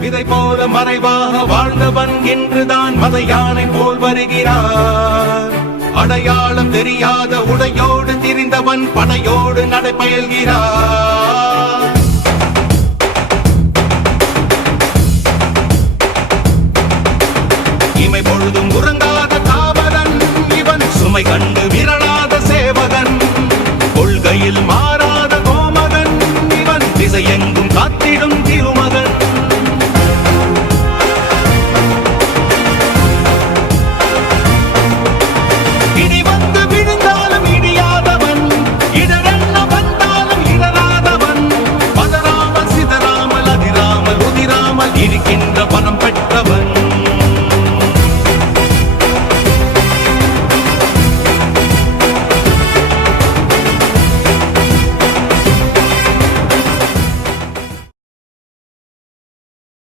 இதை போல மறைவாக வாழ்ந்தவன் இன்றுதான் மத யானை போல் வருகிறார். அடையாளம் தெரியாத உடையோடு திரிந்தவன் படையோடு நடைபயல்கிறார். இமை பொழுதும் உறங்காத காவலன் இவன் சுமை கண்டு